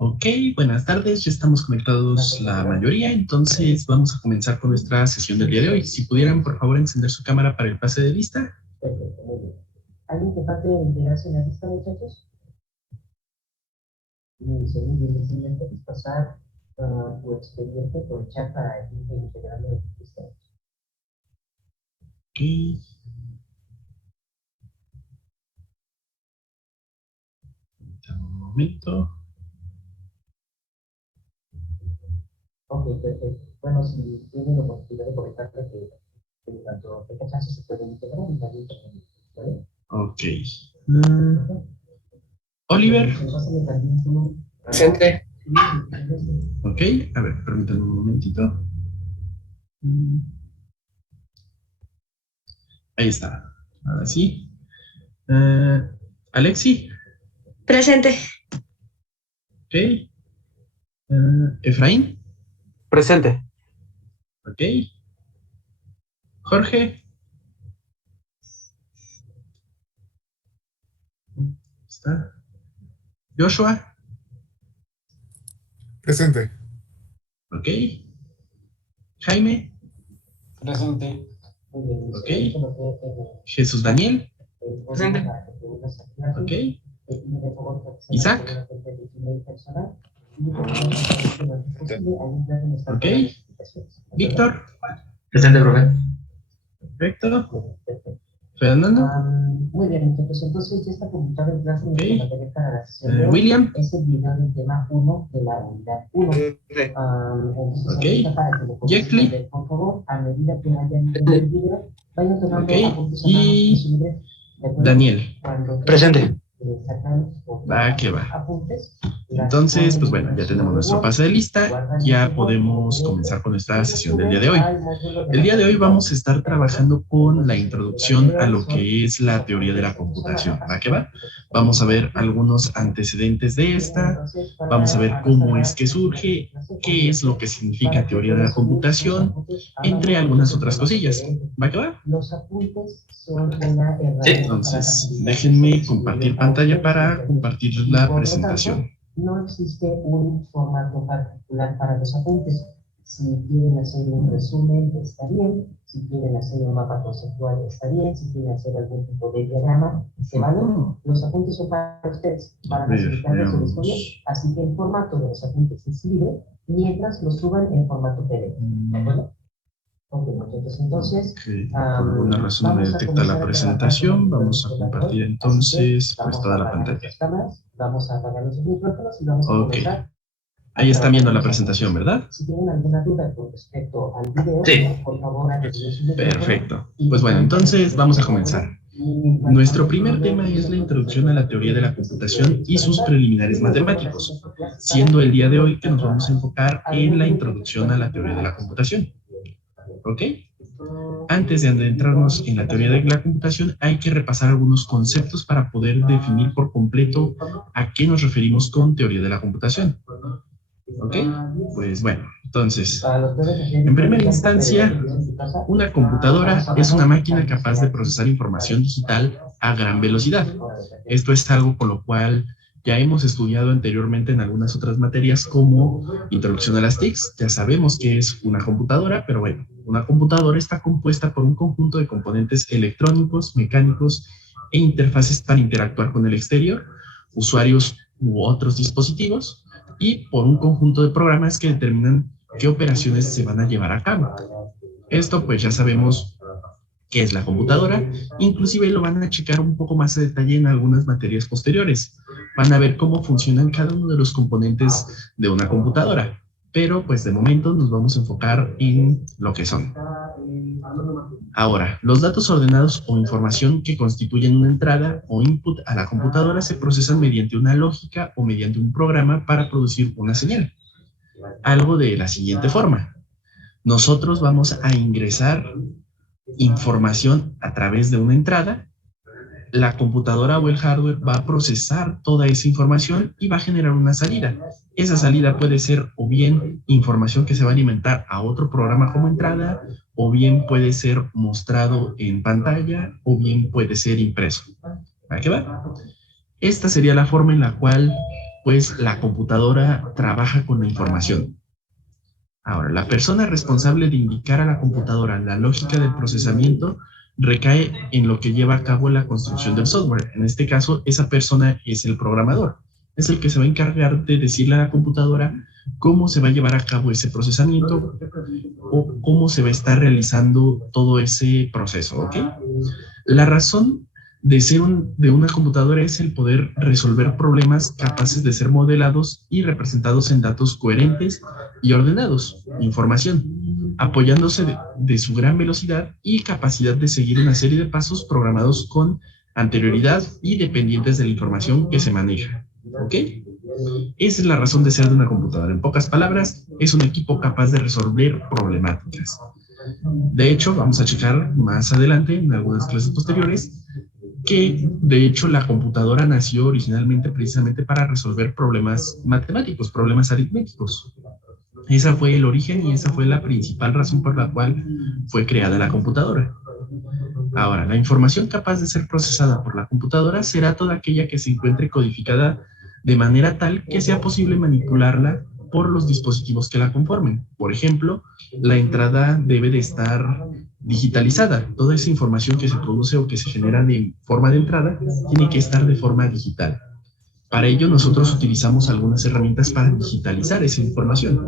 Ok, buenas tardes, ya estamos conectados la mayoría, entonces vamos a comenzar con nuestra sesión del día de hoy. Si pudieran, por favor, encender su cámara para el pase de lista. Perfecto, muy bien. ¿Alguien que parte de integrarse en la lista, muchachos? Muy bien, simplemente es pasar tu expediente por el chat para irte integrando en la lista. Ok. Un momento. Ok, perfecto. Bueno, si tienen la oportunidad de comentarle que tanto tenga chance se pueden integrar en la lista también, ¿vale? Ok. Oliver. Presente. Ok, a ver, permítanme un momentito. Ahí está. Ahora sí. Alexi. Presente. Ok. Efraín. Presente. Ok. Jorge. Está. Joshua. Presente. Ok. Jaime. Presente. Ok. Jesús Daniel. Presente. Ok. Isaac. Ok. Víctor. Presente, profe. Perfecto. Fernando. Muy bien, entonces ya está publicado el plazo de la materia para la sesión de hoy. William. Es el video del tema 1 de la unidad 1. Ok. Para que lo Jeffrey. ver, por favor, a medida que vayan viendo el video, vayan tomando Ok. apuntes a mano Y en su libreta, ¿de acuerdo? Daniel. Cuando Presente. sacan Va que va. apuntes, Entonces, pues bueno, ya tenemos nuestro pase de lista, ya podemos comenzar con nuestra sesión del día de hoy. El día de hoy vamos a estar trabajando con la introducción a lo que es la teoría de la computación. ¿Va que va? Vamos a ver algunos antecedentes de esta, vamos a ver cómo es que surge, qué es lo que significa teoría de la computación, entre algunas otras cosillas. ¿Va que va? Los apuntes son una herramienta. Sí. Entonces, déjenme compartir pantalla para compartir la presentación. No existe un formato particular para los apuntes. Si quieren hacer un resumen, está bien. Si quieren hacer un mapa conceptual, está bien. Si quieren hacer algún tipo de diagrama, se vale. Los apuntes son para ustedes, para facilitarles el estudio. Así que el formato de los apuntes es libre, mientras los suban en formato PDF. ¿De acuerdo? Ok, entonces, por alguna razón no me detecta la presentación. Vamos a compartir entonces pues toda la pantalla. Vamos a apagar los micrófonos y vamos a comenzar. Ahí están viendo la presentación, ¿verdad? Si tienen alguna duda con respecto al video, sí, por favor, perfecto. Pues bueno, entonces vamos a comenzar. Nuestro primer tema es la introducción a la teoría de la computación y sus preliminares matemáticos, siendo el día de hoy que nos vamos a enfocar en la introducción a la teoría de la computación. ¿Ok? Antes de adentrarnos en la teoría de la computación, hay que repasar algunos conceptos para poder definir por completo a qué nos referimos con teoría de la computación. ¿Ok? Pues bueno, entonces, en primera instancia, una computadora es una máquina capaz de procesar información digital a gran velocidad. Esto es algo con lo cual ya hemos estudiado anteriormente en algunas otras materias como introducción a las TICs. Ya sabemos que es una computadora, pero bueno, una computadora está compuesta por un conjunto de componentes electrónicos, mecánicos e interfaces para interactuar con el exterior, usuarios u otros dispositivos, y por un conjunto de programas que determinan qué operaciones se van a llevar a cabo. Esto pues ya sabemos qué es la computadora, inclusive lo van a checar un poco más a detalle en algunas materias posteriores. Van a ver cómo funcionan cada uno de los componentes de una computadora, pero pues de momento nos vamos a enfocar en lo que son. Ahora, los datos ordenados o información que constituyen una entrada o input a la computadora se procesan mediante una lógica o mediante un programa para producir una señal. Algo de la siguiente forma. Nosotros vamos a ingresar información a través de una entrada, la computadora o el hardware va a procesar toda esa información y va a generar una salida. Esa salida puede ser o bien información que se va a alimentar a otro programa como entrada, o bien puede ser mostrado en pantalla, o bien puede ser impreso. ¿A qué va? Esta sería la forma en la cual pues la computadora trabaja con la información. Ahora, la persona responsable de indicar a la computadora la lógica del procesamiento recae en lo que lleva a cabo la construcción del software. En este caso, esa persona es el programador. Es el que se va a encargar de decirle a la computadora cómo se va a llevar a cabo ese procesamiento o cómo se va a estar realizando todo ese proceso, ¿ok? La razón de ser de una computadora es el poder resolver problemas capaces de ser modelados y representados en datos coherentes y ordenados, información, apoyándose de su gran velocidad y capacidad de seguir una serie de pasos programados con anterioridad y dependientes de la información que se maneja. ¿Ok? Esa es la razón de ser de una computadora. En pocas palabras, es un equipo capaz de resolver problemáticas. De hecho, vamos a checar más adelante en algunas clases posteriores que, de hecho, la computadora nació originalmente precisamente para resolver problemas matemáticos, problemas aritméticos. Ese fue el origen y esa fue la principal razón por la cual fue creada la computadora. Ahora, la información capaz de ser procesada por la computadora será toda aquella que se encuentre codificada de manera tal que sea posible manipularla por los dispositivos que la conformen. Por ejemplo, la entrada debe de estar digitalizada. Toda esa información que se produce o que se genera en forma de entrada tiene que estar de forma digital. Para ello, nosotros utilizamos algunas herramientas para digitalizar esa información.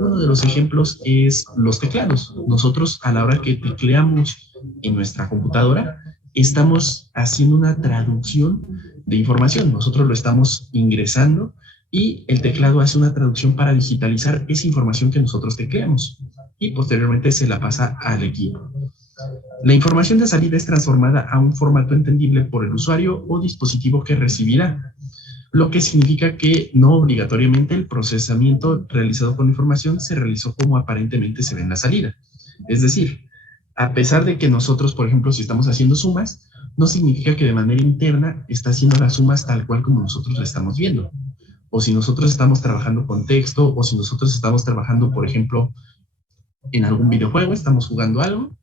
Uno de los ejemplos es los teclados. Nosotros, a la hora que tecleamos en nuestra computadora, estamos haciendo una traducción de información. Nosotros lo estamos ingresando y el teclado hace una traducción para digitalizar esa información que nosotros tecleamos y posteriormente se la pasa al equipo. La información de salida es transformada a un formato entendible por el usuario o dispositivo que recibirá, lo que significa que no obligatoriamente el procesamiento realizado con información se realizó como aparentemente se ve en la salida. Es decir, a pesar de que nosotros, por ejemplo, si estamos haciendo sumas, no significa que de manera interna está haciendo las sumas tal cual como nosotros la estamos viendo. O si nosotros estamos trabajando con texto, o si nosotros estamos trabajando, por ejemplo, en algún videojuego, estamos jugando algo,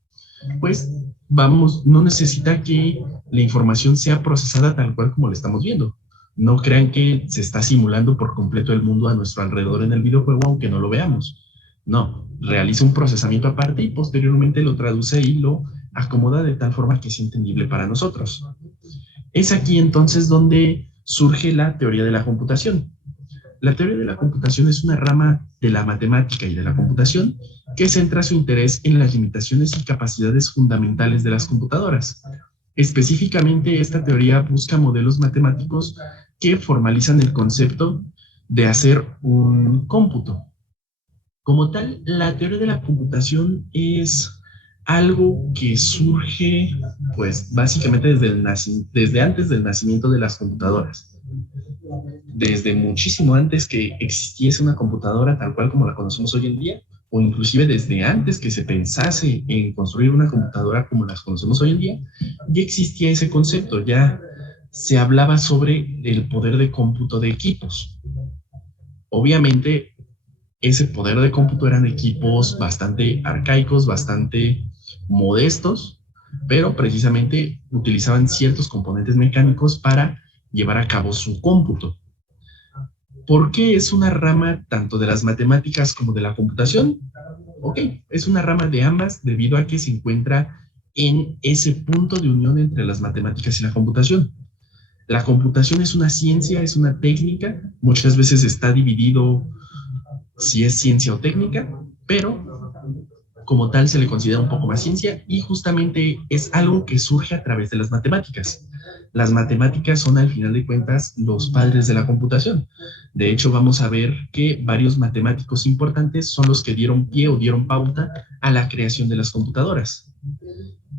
pues no necesita que la información sea procesada tal cual como la estamos viendo. No crean que se está simulando por completo el mundo a nuestro alrededor en el videojuego, aunque no lo veamos. No, realiza un procesamiento aparte y posteriormente lo traduce y lo acomoda de tal forma que sea entendible para nosotros. Es aquí entonces donde surge la teoría de la computación. La teoría de la computación es una rama de la matemática y de la computación que centra su interés en las limitaciones y capacidades fundamentales de las computadoras. Específicamente, esta teoría busca modelos matemáticos que formalizan el concepto de hacer un cómputo. Como tal, la teoría de la computación es algo que surge, pues, básicamente desde antes del nacimiento de las computadoras. Desde muchísimo antes que existiese una computadora tal cual como la conocemos hoy en día, o inclusive desde antes que se pensase en construir una computadora como las conocemos hoy en día, ya existía ese concepto, ya se hablaba sobre el poder de cómputo de equipos. Obviamente, ese poder de cómputo eran equipos bastante arcaicos, bastante modestos, pero precisamente utilizaban ciertos componentes mecánicos para llevar a cabo su cómputo. ¿Por qué es una rama tanto de las matemáticas como de la computación? Ok, es una rama de ambas debido a que se encuentra en ese punto de unión entre las matemáticas y la computación. La computación es una ciencia, es una técnica, muchas veces está dividido si es ciencia o técnica, pero como tal se le considera un poco más ciencia y justamente es algo que surge a través de las matemáticas. Las matemáticas son al final de cuentas los padres de la computación. De hecho, vamos a ver que varios matemáticos importantes son los que dieron pie o dieron pauta a la creación de las computadoras.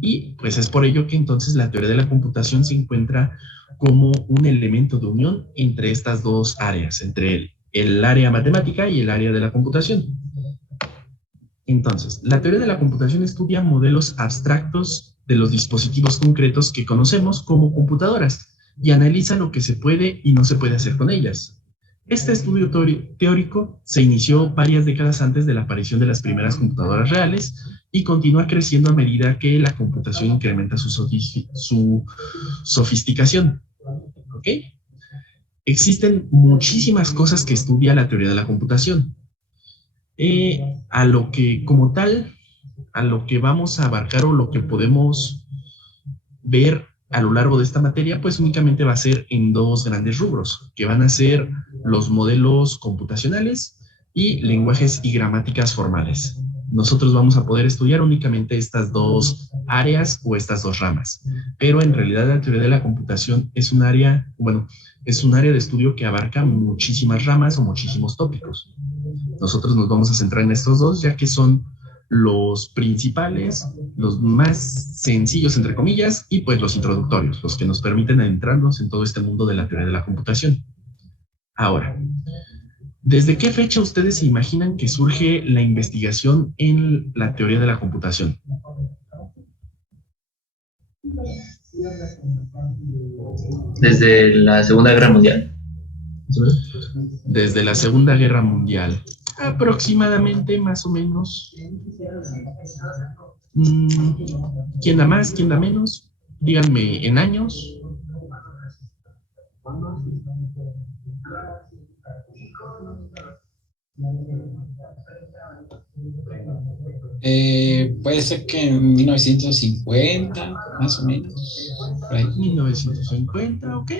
Y pues es por ello que entonces la teoría de la computación se encuentra como un elemento de unión entre estas dos áreas, entre el área matemática y el área de la computación. Entonces, la teoría de la computación estudia modelos abstractos de los dispositivos concretos que conocemos como computadoras y analiza lo que se puede y no se puede hacer con ellas. Este estudio teórico se inició varias décadas antes de la aparición de las primeras computadoras reales y continúa creciendo a medida que la computación incrementa su sofisticación. ¿Ok? Existen muchísimas cosas que estudia la teoría de la computación. A lo que, como tal, a lo que vamos a abarcar o lo que podemos ver a lo largo de esta materia, pues únicamente va a ser en dos grandes rubros, que van a ser los modelos computacionales y lenguajes y gramáticas formales. Nosotros vamos a poder estudiar únicamente estas dos áreas o estas dos ramas, pero en realidad la teoría de la computación es un área, bueno, es un área de estudio que abarca muchísimas ramas o muchísimos tópicos. Nosotros nos vamos a centrar en estos dos, ya que son los principales, los más sencillos, entre comillas, y pues los introductorios, los que nos permiten adentrarnos en todo este mundo de la teoría de la computación. Ahora, ¿desde qué fecha ustedes se imaginan que surge la investigación en la teoría de la computación? Desde la Segunda Guerra Mundial. Desde la Segunda Guerra Mundial. Aproximadamente, más o menos. ¿Quién da más? ¿Quién da menos? Díganme en años. Puede ser que en 1950, más o menos. Por ahí. 1950, ok.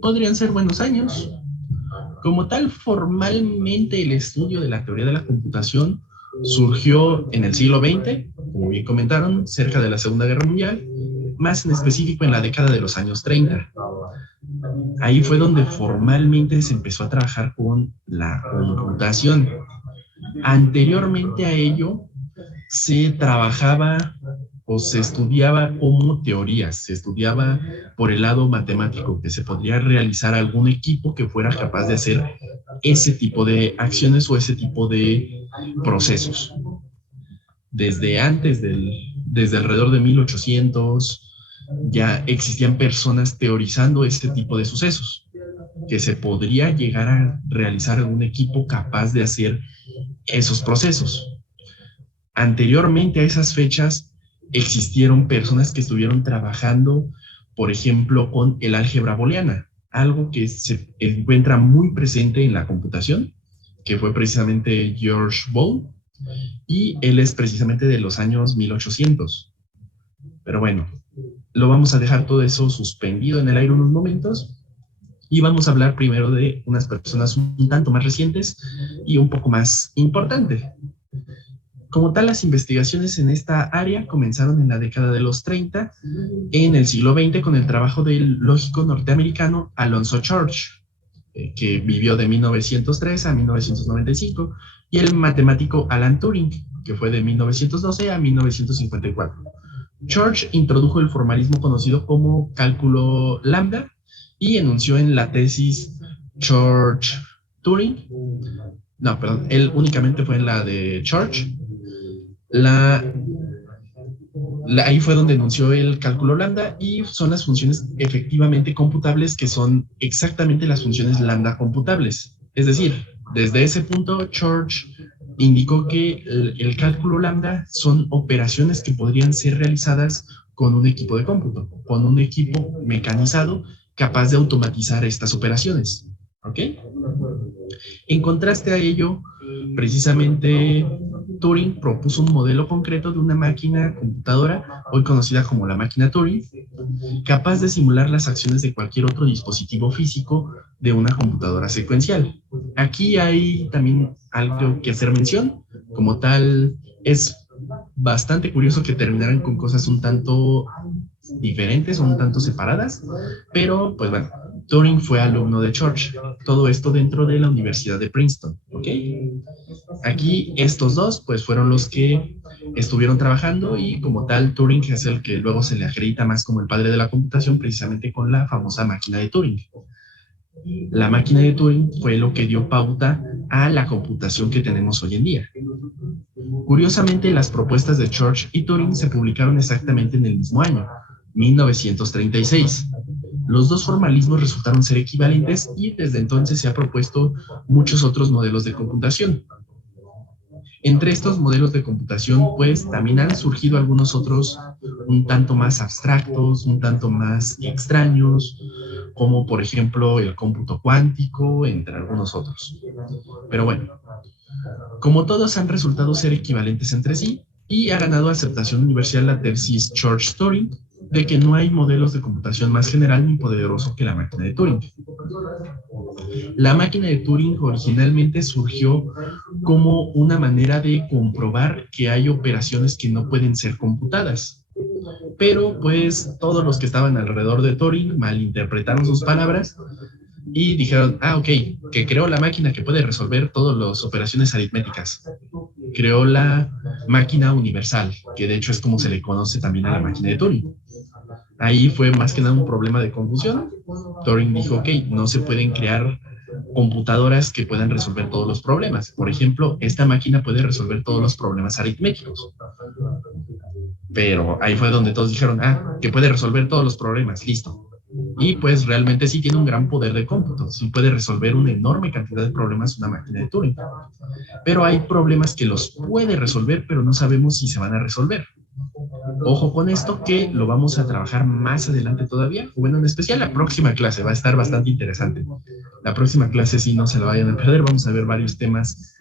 Podrían ser buenos años. Como tal, formalmente el estudio de la teoría de la computación surgió en el siglo XX, como bien comentaron, cerca de la Segunda Guerra Mundial, más en específico en la década de los años 30. Ahí fue donde formalmente se empezó a trabajar con la computación. Anteriormente a ello, se trabajaba o se estudiaba como teorías, se estudiaba por el lado matemático, que se podría realizar algún equipo que fuera capaz de hacer ese tipo de acciones o ese tipo de procesos. Desde antes desde alrededor de 1800, ya existían personas teorizando este tipo de sucesos, que se podría llegar a realizar algún equipo capaz de hacer esos procesos. Anteriormente a esas fechas, existieron personas que estuvieron trabajando, por ejemplo, con el álgebra booleana, algo que se encuentra muy presente en la computación, que fue precisamente George Boole, y él es precisamente de los años 1800. Pero bueno, lo vamos a dejar todo eso suspendido en el aire unos momentos y vamos a hablar primero de unas personas un tanto más recientes y un poco más importantes. Como tal, las investigaciones en esta área comenzaron en la década de los 30, en el siglo XX, con el trabajo del lógico norteamericano Alonzo Church, que vivió de 1903 a 1995, y el matemático Alan Turing, que fue de 1912 a 1954. Church introdujo el formalismo conocido como cálculo lambda y enunció en la tesis Church-Turing. No, perdón, él únicamente fue en la de Church. Ahí fue donde enunció el cálculo lambda y son las funciones efectivamente computables que son exactamente las funciones lambda computables. Es decir, desde ese punto, Church indicó que el cálculo lambda son operaciones que podrían ser realizadas con un equipo de cómputo, con un equipo mecanizado capaz de automatizar estas operaciones. ¿Ok? En contraste a ello, precisamente Turing propuso un modelo concreto de una máquina computadora, hoy conocida como la máquina Turing, capaz de simular las acciones de cualquier otro dispositivo físico de una computadora secuencial. Aquí hay también algo que hacer mención. Como tal, es bastante curioso que terminaran con cosas un tanto diferentes o un tanto separadas, pero pues bueno, Turing fue alumno de Church, todo esto dentro de la Universidad de Princeton, ¿ok? Aquí estos dos pues fueron los que estuvieron trabajando y como tal Turing es el que luego se le acredita más como el padre de la computación precisamente con la famosa máquina de Turing. La máquina de Turing fue lo que dio pauta a la computación que tenemos hoy en día. Curiosamente, las propuestas de Church y Turing se publicaron exactamente en el mismo año, 1936. Los dos formalismos resultaron ser equivalentes y desde entonces se han propuesto muchos otros modelos de computación. Entre estos modelos de computación, pues, también han surgido algunos otros un tanto más abstractos, un tanto más extraños, como por ejemplo el cómputo cuántico, entre algunos otros. Pero bueno, como todos han resultado ser equivalentes entre sí, y ha ganado aceptación universal la tesis Church-Turing de que no hay modelos de computación más general ni poderoso que la máquina de Turing. La máquina de Turing originalmente surgió como una manera de comprobar que hay operaciones que no pueden ser computadas. Pero pues todos los que estaban alrededor de Turing malinterpretaron sus palabras y dijeron, ok, que creó la máquina que puede resolver todas las operaciones aritméticas. Creó la máquina universal, que de hecho es como se le conoce también a la máquina de Turing. Ahí fue más que nada un problema de confusión. Turing dijo, ok, no se pueden crear computadoras que puedan resolver todos los problemas. Por ejemplo, esta máquina puede resolver todos los problemas aritméticos. Pero ahí fue donde todos dijeron, que puede resolver todos los problemas, listo. Y pues realmente sí tiene un gran poder de cómputo, sí puede resolver una enorme cantidad de problemas una máquina de Turing. Pero hay problemas que los puede resolver, pero no sabemos si se van a resolver. Ojo con esto, que lo vamos a trabajar más adelante todavía. Bueno, en especial la próxima clase va a estar bastante interesante. La próxima clase sí no se la vayan a perder. Vamos a ver varios temas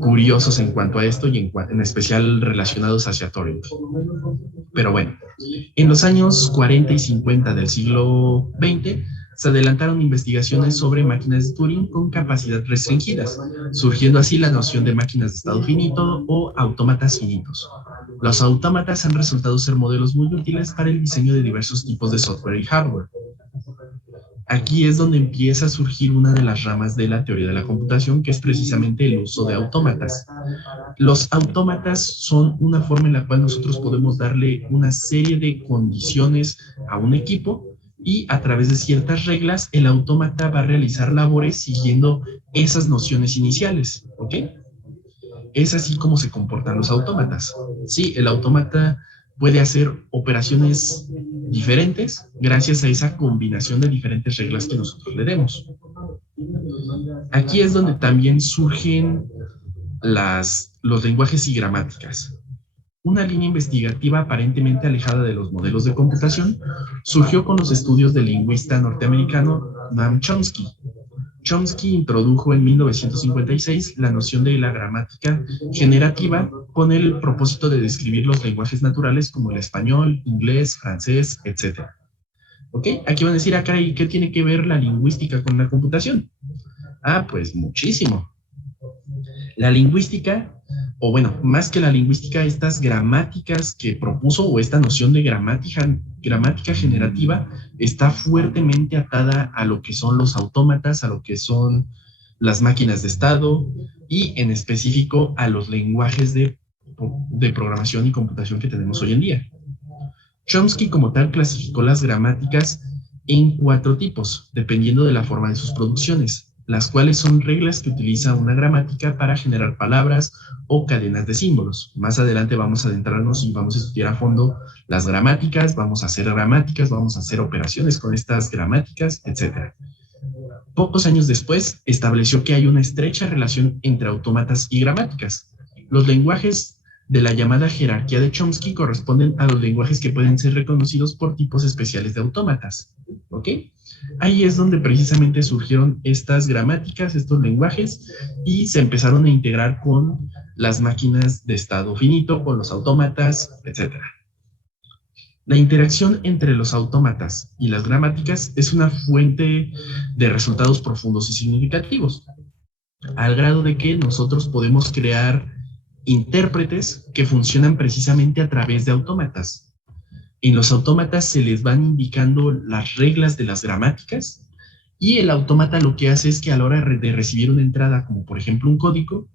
curiosos en cuanto a esto y en especial relacionados hacia Turing. Pero bueno, en los años 40 y 50 del siglo XX se adelantaron investigaciones sobre máquinas de Turing con capacidad restringidas, surgiendo así la noción de máquinas de estado finito o autómatas finitos. Los autómatas han resultado ser modelos muy útiles para el diseño de diversos tipos de software y hardware. Aquí es donde empieza a surgir una de las ramas de la teoría de la computación, que es precisamente el uso de autómatas. Los autómatas son una forma en la cual nosotros podemos darle una serie de condiciones a un equipo y a través de ciertas reglas el autómata va a realizar labores siguiendo esas nociones iniciales, ¿ok? Es así como se comportan los autómatas. Sí, el autómata puede hacer operaciones diferentes gracias a esa combinación de diferentes reglas que nosotros le demos. Aquí es donde también surgen los lenguajes y gramáticas. Una línea investigativa aparentemente alejada de los modelos de computación surgió con los estudios del lingüista norteamericano Noam Chomsky. Chomsky introdujo en 1956 la noción de la gramática generativa con el propósito de describir los lenguajes naturales como el español, inglés, francés, etc. ¿Ok? Aquí van a decir, ¿y qué tiene que ver la lingüística con la computación? Pues muchísimo. La lingüística, o bueno, más que la lingüística, estas gramáticas que propuso o esta noción de gramática generativa está fuertemente atada a lo que son los autómatas, a lo que son las máquinas de estado y en específico a los lenguajes de programación y computación que tenemos hoy en día. Chomsky como tal clasificó las gramáticas en 4 tipos, dependiendo de la forma de sus producciones, las cuales son reglas que utiliza una gramática para generar palabras o cadenas de símbolos. Más adelante vamos a adentrarnos y vamos a estudiar a fondo las gramáticas, vamos a hacer operaciones con estas gramáticas, etc. Pocos años después, estableció que hay una estrecha relación entre autómatas y gramáticas. Los lenguajes de la llamada jerarquía de Chomsky corresponden a los lenguajes que pueden ser reconocidos por tipos especiales de autómatas. ¿Ok? Ahí es donde precisamente surgieron estas gramáticas, estos lenguajes, y se empezaron a integrar con las máquinas de estado finito, con los autómatas, etc. La interacción entre los autómatas y las gramáticas es una fuente de resultados profundos y significativos, al grado de que nosotros podemos crear intérpretes que funcionan precisamente a través de autómatas. En los autómatas se les van indicando las reglas de las gramáticas y el autómata lo que hace es que a la hora de recibir una entrada, como por ejemplo un código,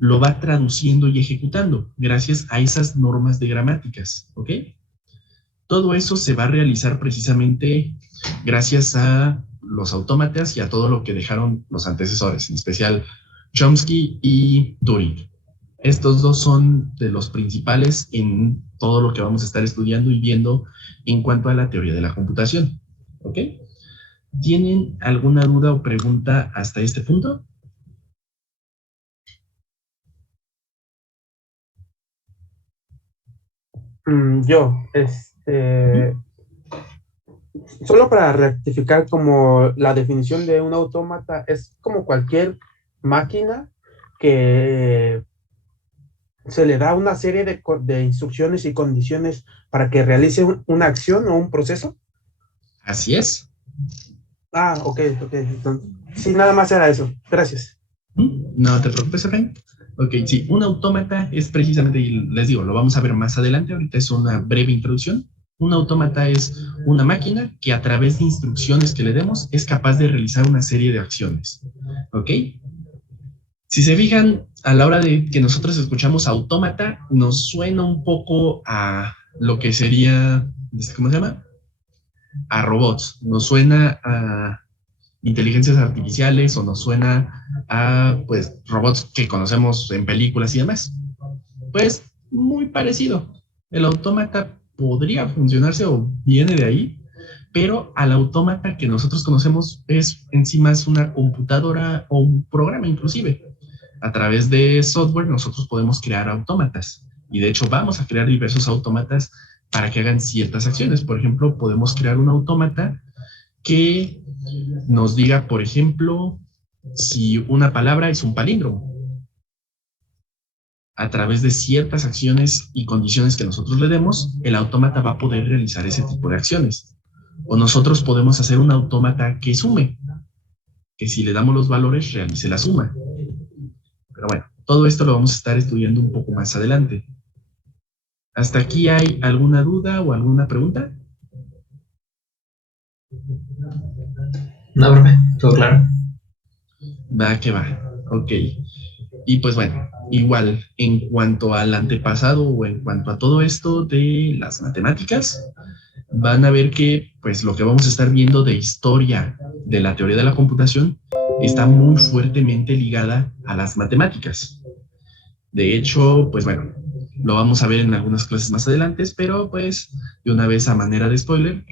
lo va traduciendo y ejecutando gracias a esas normas de gramáticas, ¿ok? Todo eso se va a realizar precisamente gracias a los autómatas y a todo lo que dejaron los antecesores, en especial Chomsky y Turing. Estos dos son de los principales en todo lo que vamos a estar estudiando y viendo en cuanto a la teoría de la computación. ¿Ok? ¿Tienen alguna duda o pregunta hasta este punto? Yo, Uh-huh. Solo para rectificar, como la definición de un autómata es como cualquier máquina que se le da una serie de instrucciones y condiciones para que realice una acción o un proceso. Así es. Ah, ok. Entonces, sí, nada más era eso. Gracias. No te preocupes, Efraín. Ok, sí, un autómata es precisamente, y les digo, lo vamos a ver más adelante, ahorita es una breve introducción. Un autómata es una máquina que a través de instrucciones que le demos es capaz de realizar una serie de acciones. ¿Ok? Si se fijan, a la hora de que nosotros escuchamos autómata, nos suena un poco a lo que sería, ¿cómo se llama? A robots, nos suena a inteligencias artificiales o nos suena a, pues, robots que conocemos en películas y demás. Pues, muy parecido. El autómata podría funcionarse o viene de ahí, pero al autómata que nosotros conocemos es encima es una computadora o un programa inclusive. A través de software nosotros podemos crear autómatas y de hecho vamos a crear diversos autómatas para que hagan ciertas acciones. Por ejemplo, podemos crear un autómata que nos diga, por ejemplo, si una palabra es un palíndromo. A través de ciertas acciones y condiciones que nosotros le demos, el autómata va a poder realizar ese tipo de acciones. O nosotros podemos hacer un autómata que sume, que si le damos los valores realice la suma. Pero bueno, todo esto lo vamos a estar estudiando un poco más adelante. ¿Hasta aquí hay alguna duda o alguna pregunta? No, profe, todo claro. Va que va, ok. Y pues bueno, igual en cuanto al antepasado o en cuanto a todo esto de las matemáticas, van a ver que pues lo que vamos a estar viendo de historia de la teoría de la computación está muy fuertemente ligada a las matemáticas. De hecho, pues bueno, lo vamos a ver en algunas clases más adelante, pero pues de una vez a manera de spoiler,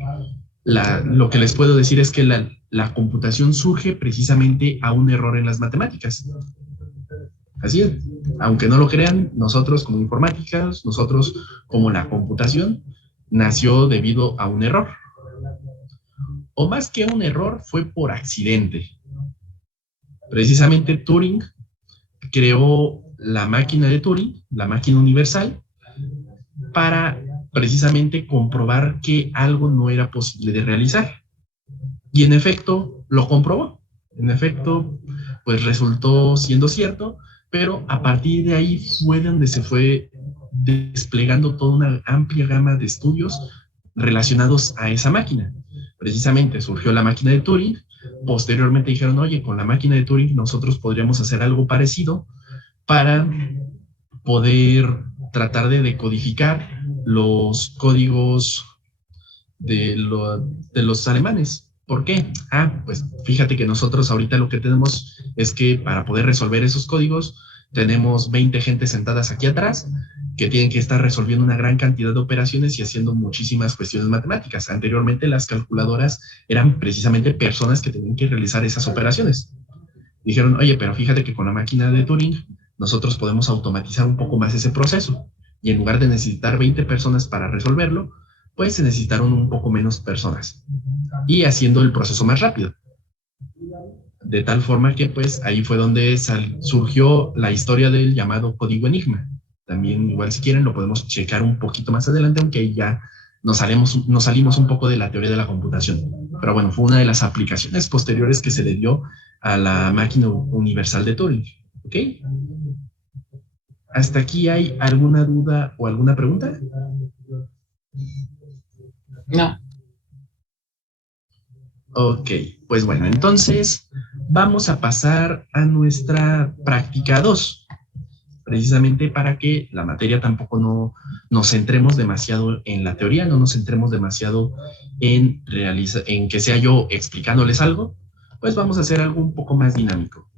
lo que les puedo decir es que la computación surge precisamente a un error en las matemáticas. Así es, aunque no lo crean, nosotros como informáticas, nosotros como la computación, nació debido a un error. O más que un error, fue por accidente. Precisamente Turing creó la máquina de Turing, la máquina universal, para precisamente comprobar que algo no era posible de realizar. Y en efecto, lo comprobó. En efecto, pues resultó siendo cierto, pero a partir de ahí fue donde se fue desplegando toda una amplia gama de estudios relacionados a esa máquina. Precisamente surgió la máquina de Turing, posteriormente dijeron, oye, con la máquina de Turing nosotros podríamos hacer algo parecido para poder tratar de decodificar los códigos de los alemanes. ¿Por qué? Ah, pues fíjate que nosotros ahorita lo que tenemos es que para poder resolver esos códigos tenemos 20 gentes sentadas aquí atrás que tienen que estar resolviendo una gran cantidad de operaciones y haciendo muchísimas cuestiones matemáticas. Anteriormente las calculadoras eran precisamente personas que tenían que realizar esas operaciones. Dijeron, oye, pero fíjate que con la máquina de Turing nosotros podemos automatizar un poco más ese proceso y en lugar de necesitar 20 personas para resolverlo, pues se necesitaron un poco menos personas y haciendo el proceso más rápido. De tal forma que pues ahí fue donde surgió la historia del llamado código Enigma. También igual si quieren lo podemos checar un poquito más adelante, aunque ahí ya nos salimos un poco de la teoría de la computación. Pero bueno, fue una de las aplicaciones posteriores que se le dio a la máquina universal de Turing. ¿Ok? ¿Hasta aquí hay alguna duda o alguna pregunta? No. Ok, pues bueno, entonces vamos a pasar a nuestra práctica 2, precisamente para que la materia tampoco no nos centremos demasiado en la teoría, no nos centremos demasiado en que sea yo explicándoles algo, pues vamos a hacer algo un poco más dinámico.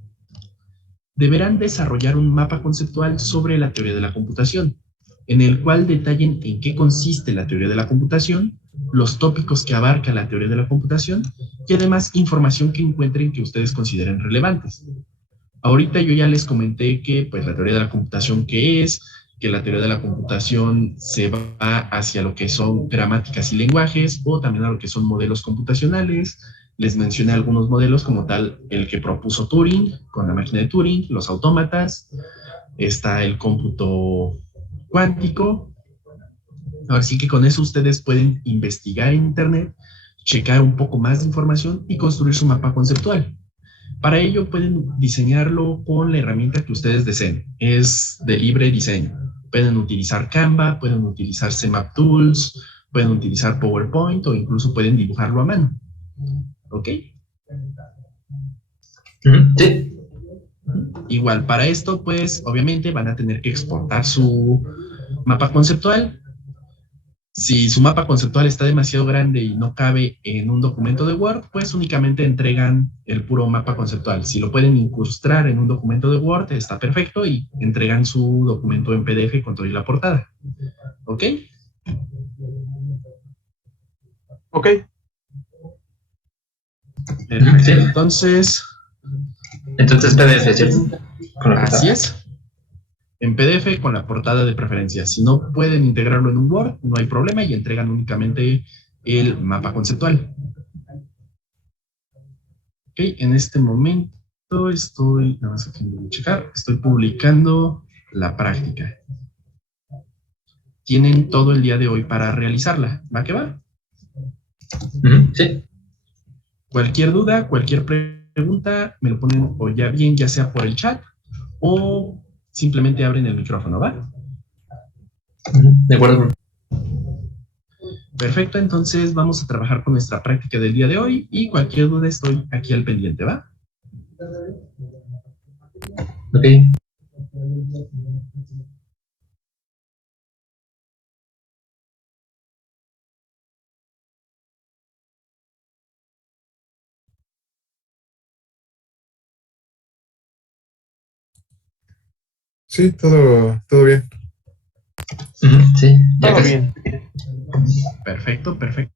Deberán desarrollar un mapa conceptual sobre la teoría de la computación, en el cual detallen en qué consiste la teoría de la computación, los tópicos que abarca la teoría de la computación y además información que encuentren que ustedes consideren relevantes. Ahorita yo ya les comenté que pues la teoría de la computación qué es, que la teoría de la computación se va hacia lo que son gramáticas y lenguajes, o también a lo que son modelos computacionales. Les mencioné algunos modelos como tal, el que propuso Turing con la máquina de Turing, los autómatas, está el cómputo cuántico. Ahora sí que con eso ustedes pueden investigar en Internet, checar un poco más de información y construir su mapa conceptual. Para ello pueden diseñarlo con la herramienta que ustedes deseen. Es de libre diseño. Pueden utilizar Canva, pueden utilizar CMap Tools, pueden utilizar PowerPoint o incluso pueden dibujarlo a mano. ¿Ok? Sí. Igual, para esto, pues, obviamente van a tener que exportar su mapa conceptual. Si su mapa conceptual está demasiado grande y no cabe en un documento de Word, pues únicamente entregan el puro mapa conceptual. Si lo pueden incrustar en un documento de Word, está perfecto y entregan su documento en PDF con toda la portada. ¿Ok? Ok. Sí. Entonces, PDF, ¿cierto? Con la así portada. es. En PDF con la portada de preferencia. Si no pueden integrarlo en un Word, no hay problema y entregan únicamente el mapa conceptual. Ok, en este momento estoy, nada más aquí voy a checar, estoy publicando la práctica. Tienen todo el día de hoy para realizarla. ¿Va que va? Sí. Cualquier duda, cualquier pregunta, me lo ponen o ya bien, ya sea por el chat o simplemente abren el micrófono, ¿va? De acuerdo. Perfecto, entonces vamos a trabajar con nuestra práctica del día de hoy y cualquier duda estoy aquí al pendiente, ¿va? Ok. Sí, todo bien. Sí, ya Todo casi. bien. Perfecto, perfecto.